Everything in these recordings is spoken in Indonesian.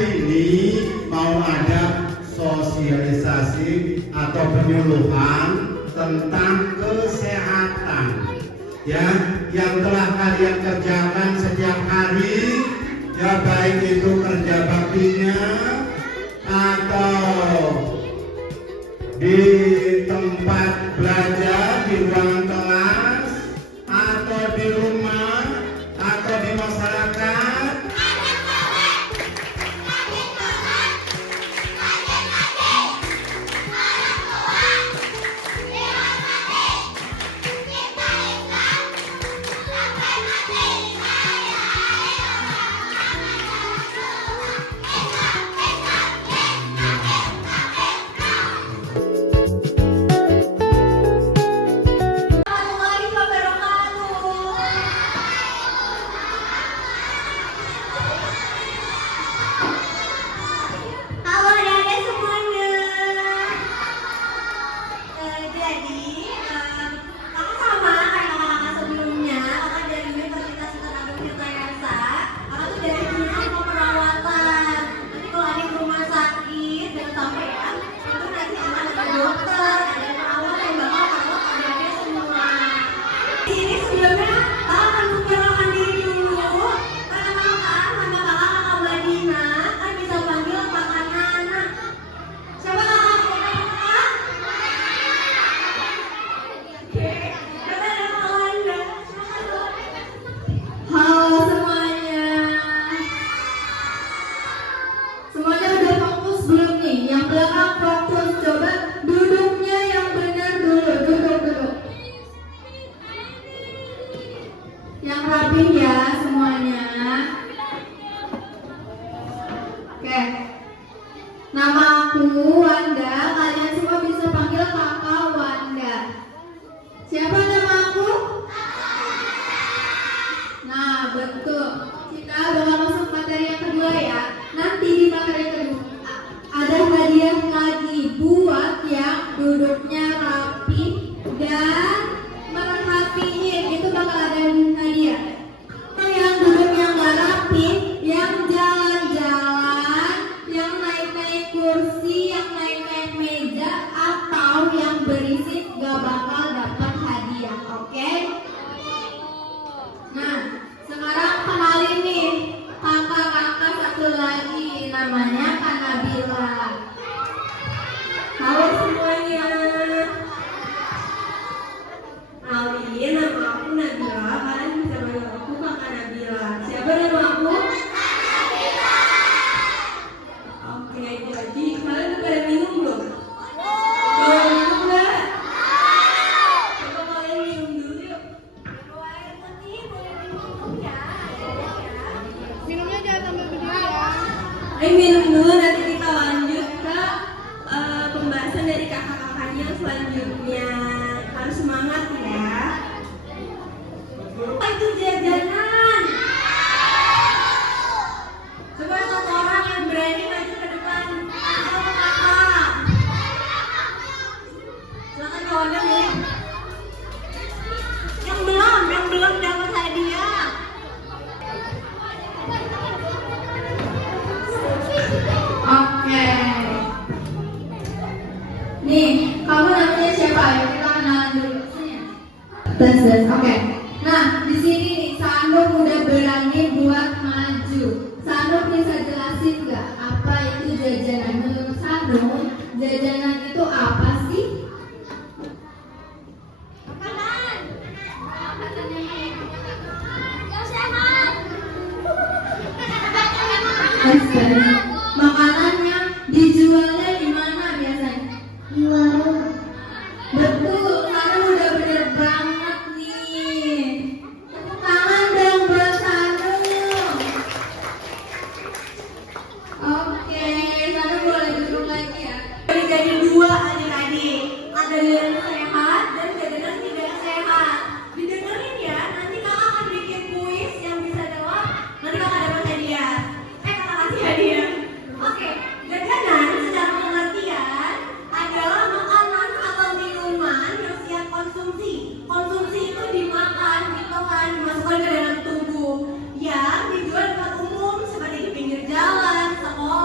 ini mau ada sosialisasi atau penyuluhan tentang kesehatan ya, yang telah kalian kerjakan setiap hari ya, baik itu kerja baktinya atau di tempat belajar, di ruangan kelas, atau di rumah, atau di masyarakat. Yang rapi ya semuanya. Oke. Nama aku Wanda. Kalian semua bisa panggil kakak Wanda. Siapa nama aku? Nah, betul. Kita bakal masuk materi yang kedua ya. Nanti di materi kedua ada hadiah lagi buat yang duduknya rapi dan merhatiin. Itu bakal ada hadiah. Kalau yang duduk yang gak rapi, yang jalan-jalan, yang naik-naik kursi, yang naik-naik meja, atau yang berisik gak bakal dapat hadiah. Oke? Nah, sekarang kenalin nih kakak-kakak satu lagi, namanya Kak Nabila. Halo semuanya. Kenalin, nama aku Nabila. Kalian bisa panggil aku Kakak Nabila. Siapa nama aku? Nabila. Oke, jadi kalian udah minum belum? Kalau minum nggak? Coba kalian minum dulu yuk. Air putih boleh diminum ya. Minumnya jangan sambil berdiri ya. Ayo minum dulu, nanti kita lanjut ke pembahasan dari kakak-kakaknya selanjutnya. Harus semangat ya. Oh, itu jajanan. Coba satu orang yang berani maju ke depan. Halo kakak. Silakan kawannya nih. Yang belum dapat hadiah. Oke. Nih, kamu namanya siapa? Ayo kita kenalan dulu. Tes. Oke. Nah, di sini nih Sanuk udah berani buat maju. Sanuk bisa jelasin nggak apa itu jajanan? Menurut Sanuk, jajanan itu apa sih? Makanan. Yang sehat. Makanannya dijualnya di mana biasanya? Di warung. Betul, Sanuk udah bener banget nih. Tepuk tangan dong buat Sanuk. Oke, Sanuk boleh duduk lagi ya. Jadi dua adik-adik. Ada yang sehat dan jajanan tidak sehat. Didengerin ya, nanti kakak akan bikin kuis yang bisa jawab. Nanti kakak dapat hadiah. Kakak kasih hadiah. Oke, jajanan secara pengertian adalah makanan atau minuman yang siap konsumsi. Konsumsi itu dimakan, ditelan, dimasukkan ke dalam tubuh. Yang dijual di tempat umum seperti di pinggir jalan, sekolah,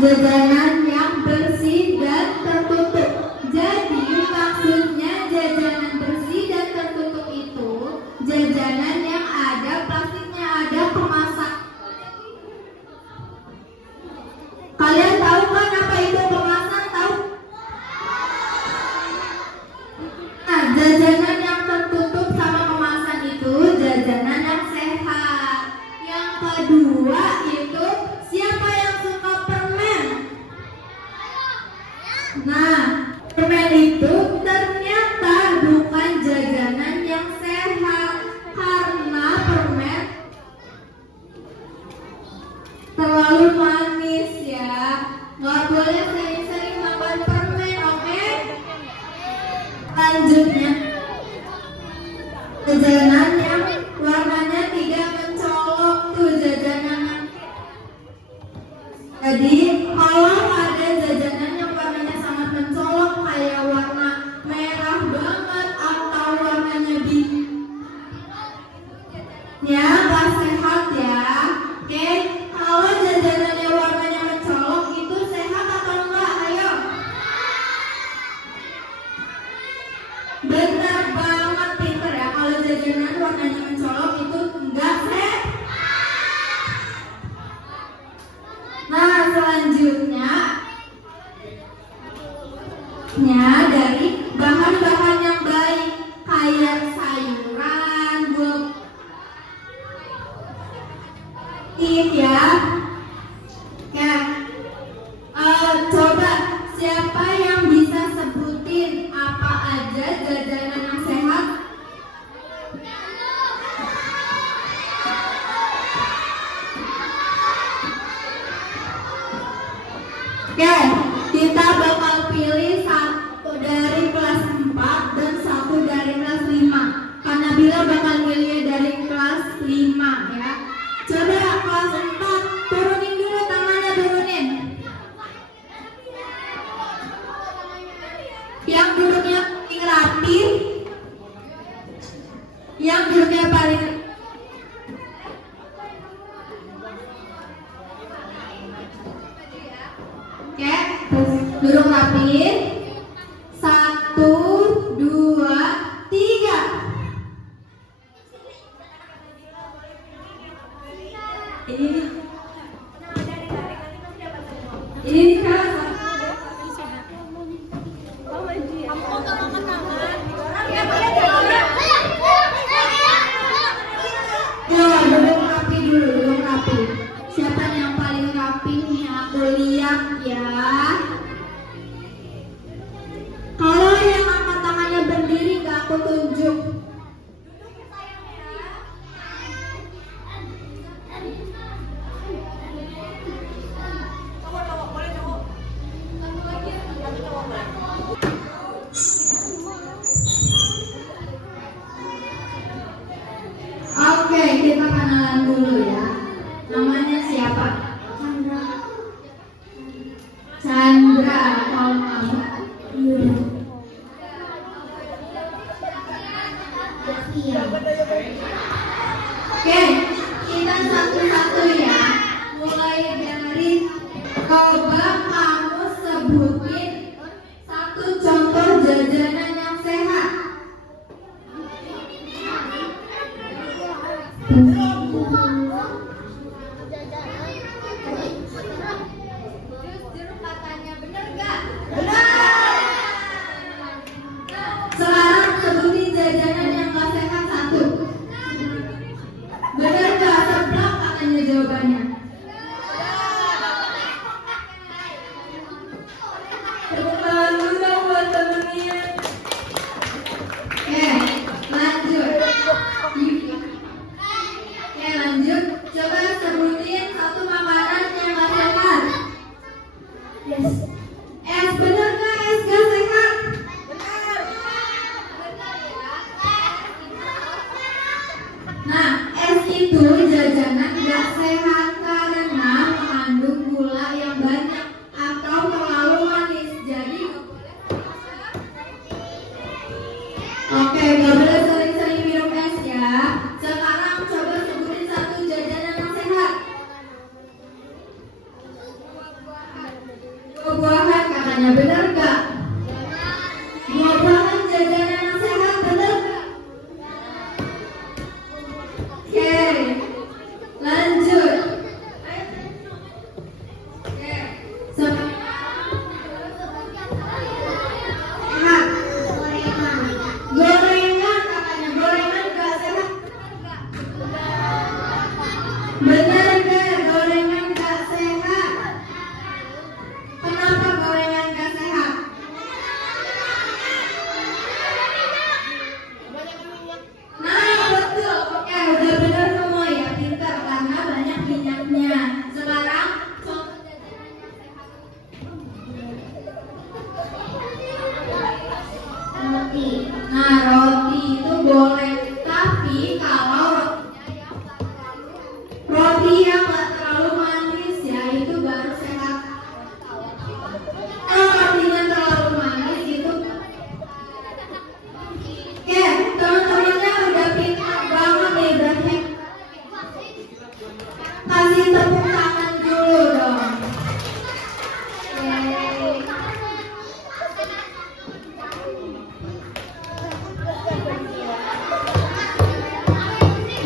jajanan yang bersih dan tertutup. Jadi maksudnya jajanan bersih dan tertutup itu jajanan yang ada plastiknya, ada kemasan. Kalian tahu kan apa itu kemasan? Tahu? Nah, jajanan yang tertutup sama kemasan itu jajanan yang sehat. Yang kedua itu siapa yang suka permen? Nah, permen itu ternyata bukan jajanan yang sehat karena permen terlalu manis ya. Nggak boleh sering-sering makan permen, oke? Lanjutnya, jajanan yang warnanya tidak mencolok tuh jajanan. Jadi kalau ada jajanan yang warnanya sangat mencolok kayak warna merah banget atau warnanya biru, ya nggak sehat ya. Oke, kalau jajanannya warnanya mencolok itu sehat atau enggak? Ayo. Benar banget, pinter ya. Kalau jajanan warnanya mencolok itu enggak sehat. Nah, selanjutnya dari bahan-bahan yang baik kayak sayuran, buah ya. Coba siapa yang bisa sebutin apa aja jajanan yang sehat? Oke, kita bakal pilih satu dari kelas 4 dan satu dari kelas 5. Karena Bila bakal milih dari kelas 5 ya. Coba kelas 4 turunin dulu tangannya, turunin. Yang duduknya paling rapi, yang duduknya paling oke, duduk rapi. 1, 2, 3. Ini siapa? Duduk rapi dulu, duduk rapi. Siapa yang paling rapi nih? Aku lihat ya. Kalau yang angkat tangannya berdiri gak aku tunjuk. Oke, kita kenalan dulu ya. Namanya siapa? Chandra. Kalau kamu? Iya. Oke, kita satu-satu ya. Mulai dari coba kamu sebutin satu contoh jajanan yang sehat. Jeruk katanya, bener gak? Benar. Sekarang sebutin jajanan yang gak sehat satu. Bener gak? Seblak katanya jawabannya. Tepuk tangan dulu dong buat temennya. Oke, lanjut. Oke, lanjut. Coba sebutin satu makanan yang gak sehat. Yes. Es, bener gak es gak sehat? Benar. Benar ya. Nah, es itu jajanan gak sehat karena mengandung gula yang banyak atau terlalu manis. Jadi gak boleh. Oke, gak boleh sering-sering minum es ya. Sekarang coba sebutin satu jajanan yang sehat. Buah-buahan. Benar gak gorengan gak sehat? Kenapa gorengan gak sehat? Nah betul, oke udah benar semua ya, pintar karena banyak minyaknya. Sekarang contoh jajanan yang sehat. Roti. Nah roti itu boleh, tapi kalau roti yang gak terlalu manis ya itu baru sehat. Kalau rotinya terlalu manis itu oke, teman-temannya udah pintar banget nih, berarti kasih tepuk tangan dulu dong. Yeay.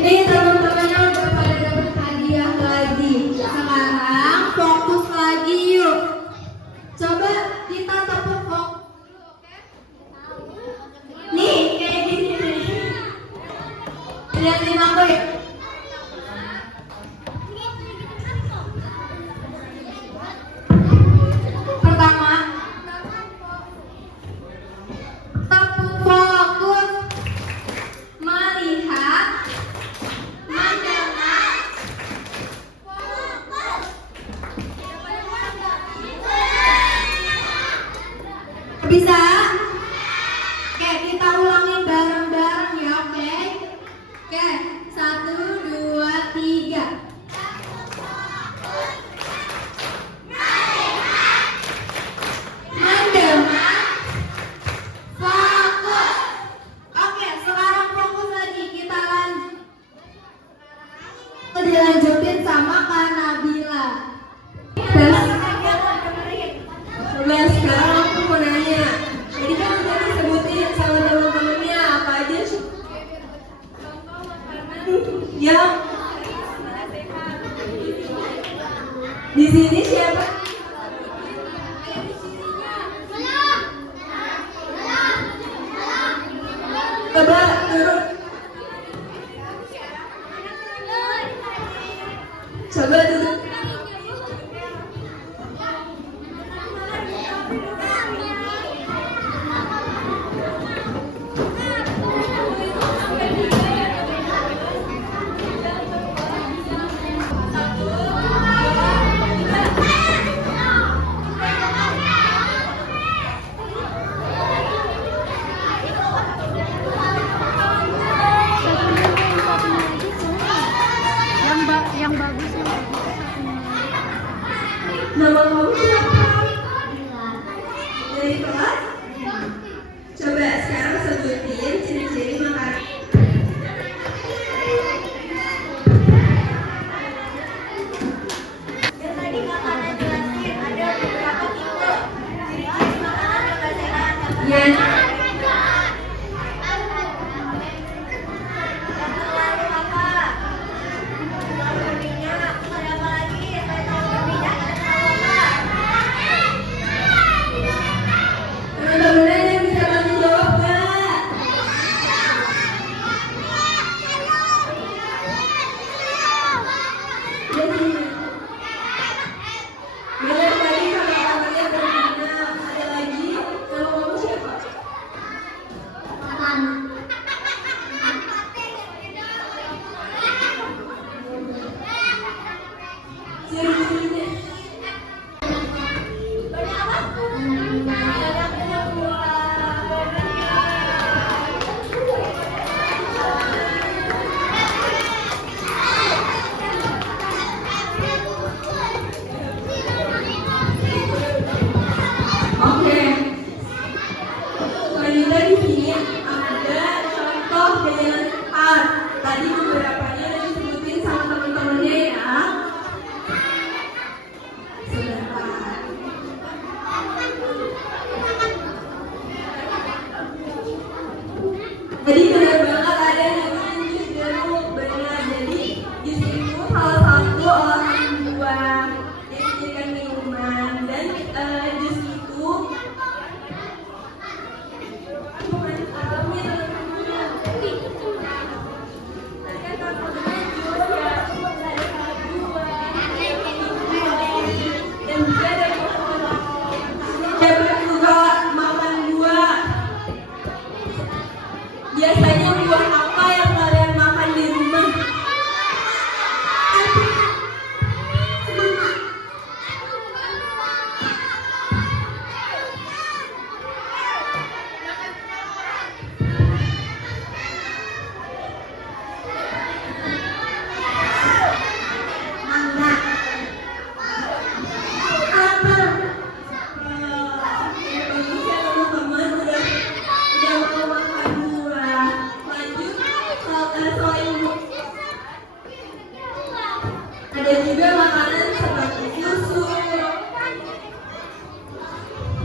Nih teman-temannya udah pada dapat hadiah lagi. Sekarang fokus lagi yuk. Coba kita tepuk fokus dulu, oke? Nih, kayak gini nih. Lihatin aku ya. Pertama, tepuk fokus, melihat, mendengar, bisa? Oke, kita ulangin bareng-bareng ya, oke? Oke, 1, 2, 3. Mendengar, fokus. Oke, sekarang fokus lagi, kita dilanjutin sama Kak Nabila. Nah, sekarang aku mau nanya. Tadi kan udah disebutin sama teman-temannya apa aja sih? Yang di sini siapa? Coba turun. Coba duduk. Yang bagus satunya. Nama kamu siapa? Dari kelas? Coba sekarang sebutin ciri-ciri makanan. Yang tadi kakaknya jelasin ada beberapa tipe ciri-ciri makanan yang gak sehat. Ya. Teman-teman yang bisa bantu jawab nggak? Benar tadi kata-katanya berbeda. Ada lagi. Nama kamu siapa? Ciri-cirinya. Banyak apa? Banyak Oke. Selanjutnya di sini ada contoh jajanan cepat. Tadi beberapanya udah disebutin sama teman-temannya ya. Ada juga makanan seperti susu.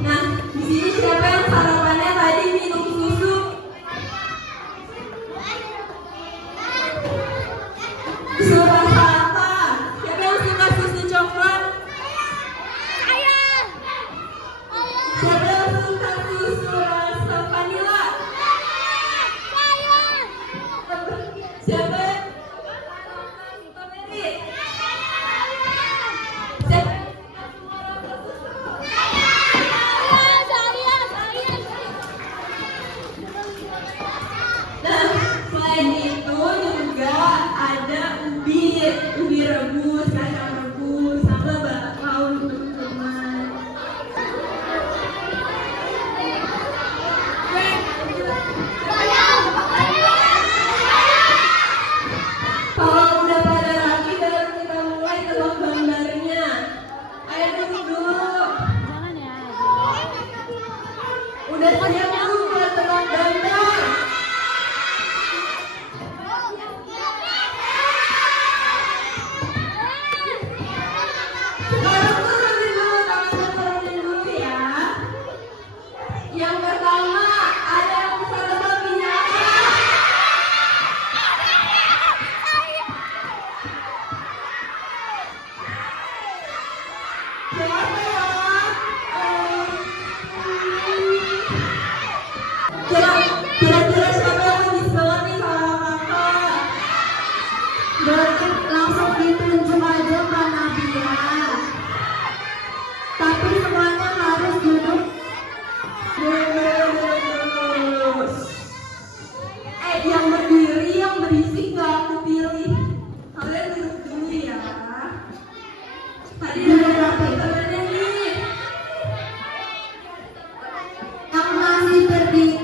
Nah, di sini siapa yang sarapannya tadi minum susu? Susu rasa apa? Siapa yang suka susu coklat? Siapa yang suka susu rasa vanila? Siapa? Strawberry. Siapa? Nah, selain itu juga ada ubi rebus, kacang rebus, sama bakpao teman-teman. Kalau udah pada rapi, baru kita mulai tebak gambarnya. Ayo duduk dulu. Udah siap belum buat tebak gambar? Sekarang turunin dulu, tangannya turunin dulu ya. Yang pertama, ada yang bisa tebak ini apa? Siapa ya? Kira-kira siapa yang lebih semangat nih kalau kakak? Berarti langsung ditunjuk aja Mbak Nabila. Tapi semuanya harus duduk. Yang berdiri, yang berisik gak aku pilih. Kalian duduk dulu ya. Tadi udah dapet temennya nih. Yang masih berdiri.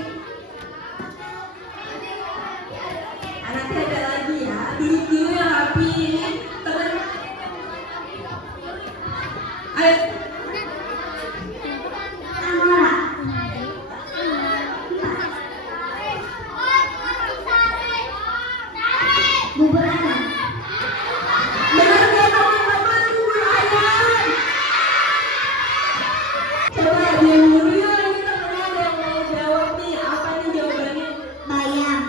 Anaknya ada lagi ya. Duduk dulu yang rapi. Ini temen. Ayo. Bubur ayam. Benar gak teman-teman? Bubur ayam. Coba diam dulu ya. Ini temennya ada yang mau jawab nih. Apa nih jawabannya? Bayam.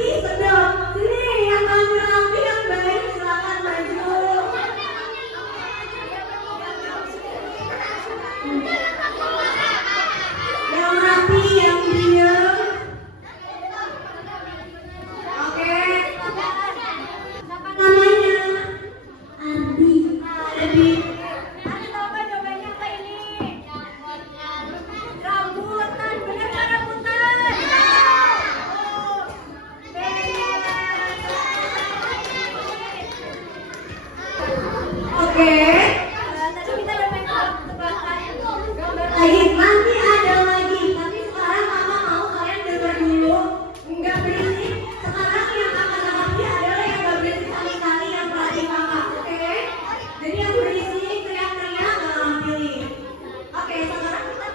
Ih, sedap. Sini yang paling rapi yang baik silakan maju. Yang rapi, yang diam. Oke. Apa namanya? Ardi. Ardi. Ada coba jawabannya apa ini? Rambutan, bener kan rambutan? Oke. Tadi kita udah main gambar lagi. Nanti ada lagi. Tapi sekarang mama mau kalian dengar dulu. Enggak berisik. Sekarang yang akan nanti adalah yang enggak berisik sekali-kali yang perhatiin mama. Oke? Jadi yang berisik teriak-teriak nggak pilih. Oke, sekarang kita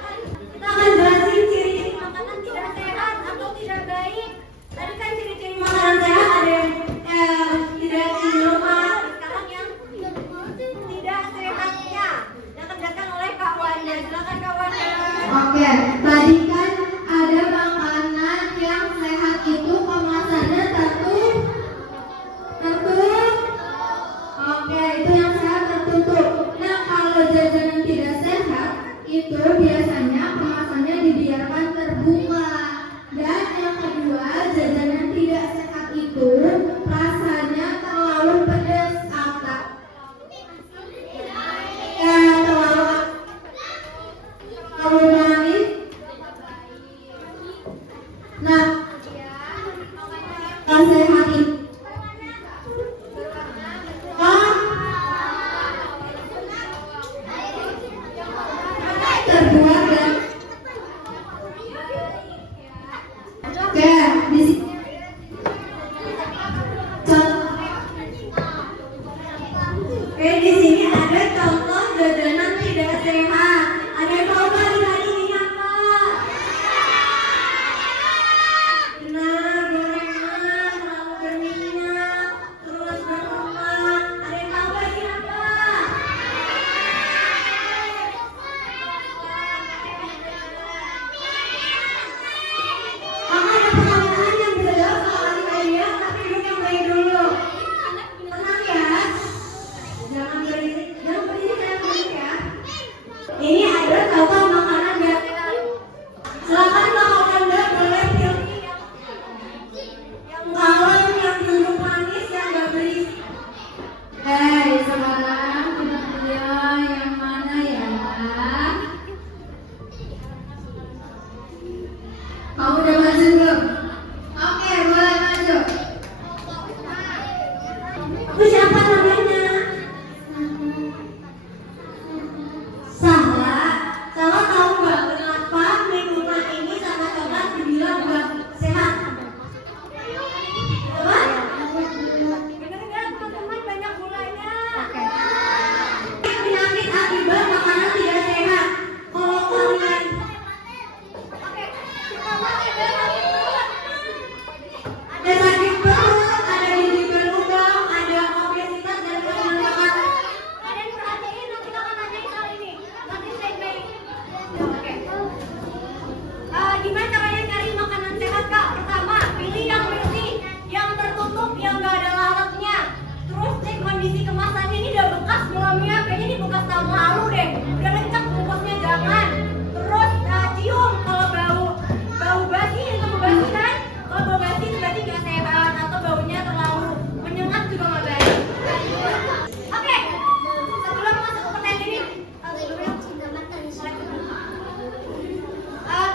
akan jelasin ciri-ciri makanan tidak sehat atau tidak baik. Tadi kan ciri-ciri makanan sehat ada yang tidak di rumah. Sekarang yang tidak sehatnya yang kerjakan oleh Kak Wanda. Silakan Kak Wanda. Oke, tadi kan ada makanan yang sehat itu kemasannya tertutup. Oke, itu yang sehat tertutup. Nah, kalau jajanan tidak sehat itu biasanya kemasannya dibiarkan terbuka. Dan yang kedua, jajanan tidak sehat itu rasanya terlalu pedas atau terlalu manis. Nah, yang sehat itu terbuat dan oke, di sini Di sini ada contoh jajanan tidak sehat. Ada yang tahu nggak tadi ini apa? Benar, gorengan, terlalu berminyak, terus berlemak. Ada yang tahu nggak ini apa? Maka ada pertanyaan yang bisa jawab soal media, tapi duduk yang baik dulu. Tenang ya. Jangan berisik ya. Ini ada contoh makanan gak sehat. Silakan Kak Wanda boleh pilih yang kalem, yang duduk manis, yang gak berisik. sekarang kita pilih yang mana ya? Kamu udah maju belum? Oke, boleh maju. Itu siapa namanya? Salah. Salah tahu nggak kenapa minuman ini sama coklat dibilang nggak sehat? Apa? Bener nggak teman-teman, banyak gulanya. Penyakit akibat makanan tidak sehat. Kalau kalian ada sakit perut, ada gigi berlubang, ada obesitas dan kelainan makanan. Kalian perhatiin, nanti akan nanyain hal ini. Nanti baik-baik. Oke. Gimana caranya cari makanan sehat, Kak? Pertama, pilih yang bersih, yang tertutup, yang nggak ada lalatnya. Terus cek kondisi kemasannya, ini udah bekas belumnya? Kayaknya ini bekas tahun lalu deh. Udah kencang bungkusnya, jangan. Terus cium kalau bau basi, itu bau basi kan? Kalau bau basi itu berarti nggak sehat atau baunya terlalu menyengat juga nggak baik. Oke, sebelum masuk ke pertanyaan ini,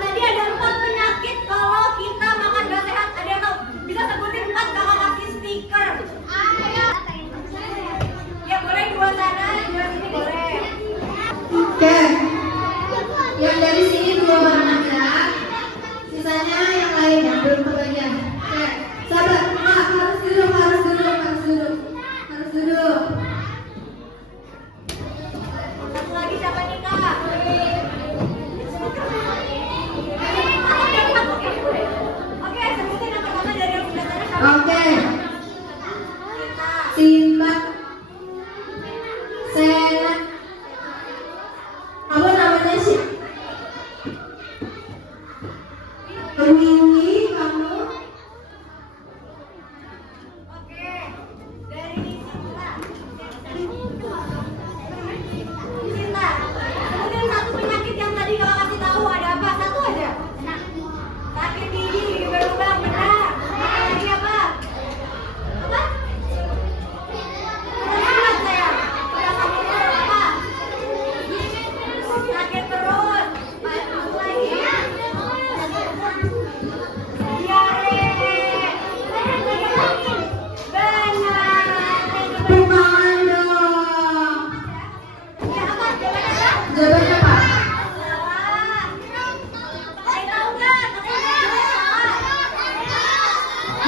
tadi ada 4 penyakit kalau kita makan nggak sehat. Ada yang tahu? Bisa sebutin 4, kakak kasih stiker. Ya boleh 2 sana, 2 sini boleh. Oke, yang dari sini 2 orang ya. Sisanya yang lain yang belum kebagian. Oke, sabar. Harus duduk. Satu lagi siapa nih, Kak? Oke, sebutin yang pertama dari yang sebelah sana siapa? Oke, Sinta, Sena. Apa namanya sih? Wingi, kamu?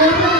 Bapak